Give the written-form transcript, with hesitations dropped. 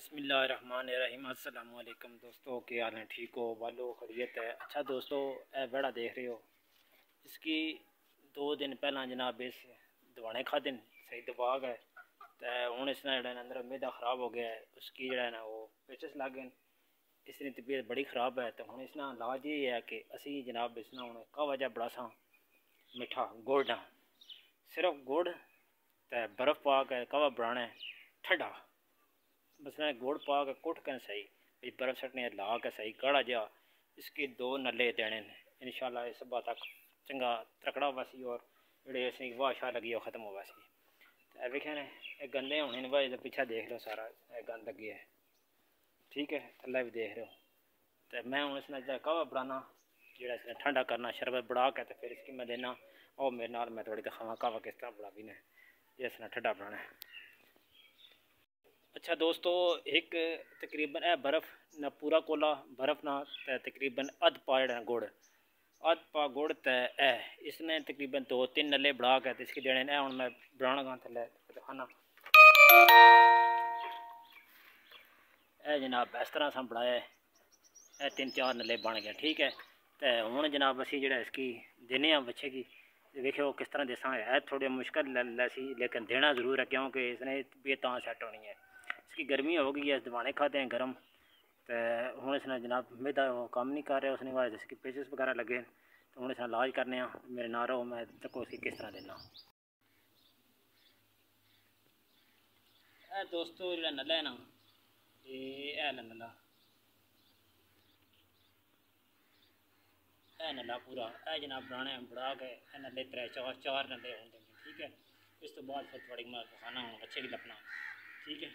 बिस्मिल्लाहिर्रहमानिर्रहीम। अस्सलाम वालेकुम दोस्तों, क्या हाल है? ठीक हो? वालो खैरियत है? अच्छा दोस्तों, ए बेड़ा देख रहे हो, इसकी 2 दिन पहला जनाब इस दवाने खादे सही दबा गए तो हूँ इसने जरा अंदर मैदा ख़राब हो गया है, उसकी जरा ना वो पेचस लग गए, इसकी तबीयत बड़ी ख़राब है। तो हूँ इसना इलाज ये है कि असी जनाब इसना हूँ कावा जा बड़ा सा मिठा गुड़ ना सिर्फ गुड़ तो बर्फ़ पा के कावा बनाना है ठंडा, बस गुड़ पा के कुट कर सही बर्फ़ सटने ला के सही गाढ़ा जा इसके 2 नले देने इंशाल्लाह इस बात तक चंगा तकड़ा वासी और जोड़े असी वाह शाह लगी वो ख़त्म हो वासी। तो वेखे ने गंदे होने भाई पीछा देख लो, सारा गंद लगी है, ठीक है, थल्ला भी देख रहे हो। तो मैं हूँ इसने कावा बनाना जो इसने ठंडा करना शरबत बना के तो फिर इसकी मैं देना और मेरे नाल मैं थोड़ी दिखावा कावा किस तरह बना भी ने जो इसने ठंडा बनाना है। अच्छा दोस्तों, एक तकरीबन बर्फ़ ना पूरा कोला बर्फ़ ना तकरीबन अध पा गुड़ अध पा गुड़ तो इसने तकरीबन 2-3 नले बढ़ा के इसके देने हूँ मैं बनाना गा थले दिखाना। जनाब इस तरह से बनाया है, 3-4 नले बन गए, ठीक है। तो हूँ जनाब असी जो इसकी देने बच्चे की देखो किस तरह देसा है, थोड़ी मुश्किल लैसी लेकिन देना ज़रूर है क्योंकि इसने तबीयत सैट होनी है। इसकी गर्मी हो गई है, इस दवाने खाते हैं गर्म, तो हूँ इसने जनाब मैदा काम नहीं कर रहा, उसने बाद इसकी पेचस वगैरह लगे तो हूँ इसने इलाज करने मेरे ना रहो मैं तको इसकी किस तरह देना। दोस्तों जो नला है ना ये नला नला पूरा जनाब बनाने बढ़ा के नले 3-4 नले होंगे, ठीक है। इस तो बाद फिर थोड़ी मैं खाना हूँ अच्छे की लपना, ठीक है।